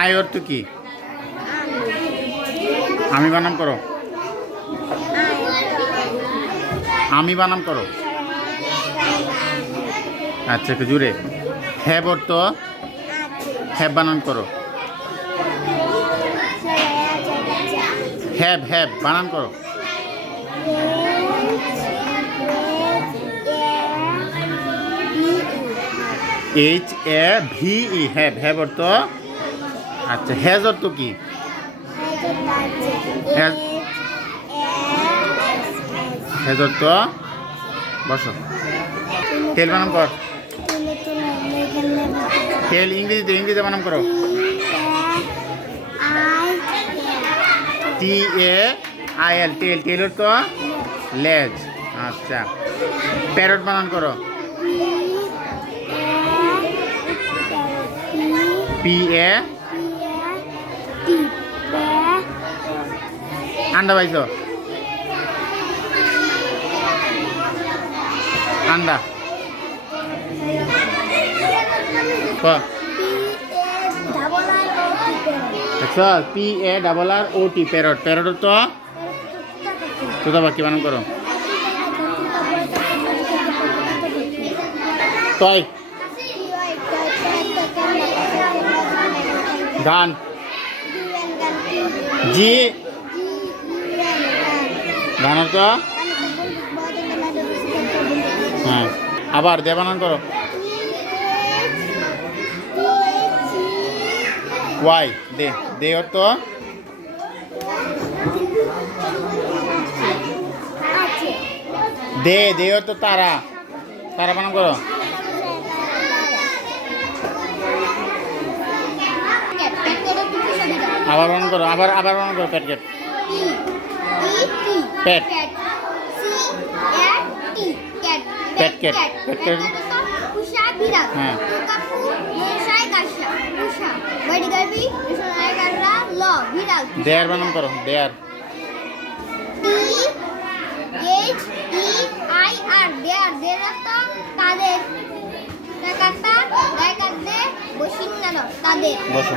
I অর্থ কি? আমি বানাম করো। আমি বানাম করো। আচ্ছা একটু জুড়ে। হ্যাব অর্থ হ্যাব বানান করো। হ্যাব হ্যাব বানান করো। H A V E have have অর্থ। আচ্ছা হ্যাজ অর্থ কি? হ্যাজ অর্থ বসো। তেল বানাম কর। তেল ইংরেজিতে বানাম করো। টি এ আই এল তেল তেল অর্থ লেজ। আচ্ছা প্যারট বানান করো। পি এ আন্ডা পাইছো? আন্ডা দেখছো P A double R O T parrot parrot তো তোতা পাখি বানান করো। টয় গান জি গান অর্থ হ্যাঁ আবার দে বানান করো। ওয়াই দে দে অর্থ দে দে অর্থ তারা তারা বানান করো। আবার বানান করো আবার বানান করো প্যাট ক্যাট প্যাট প্যাট ক্যাট প্যাট ক্যাট হ্যাঁ দেয়ার বানান করো দেয়ার তাদের বসো।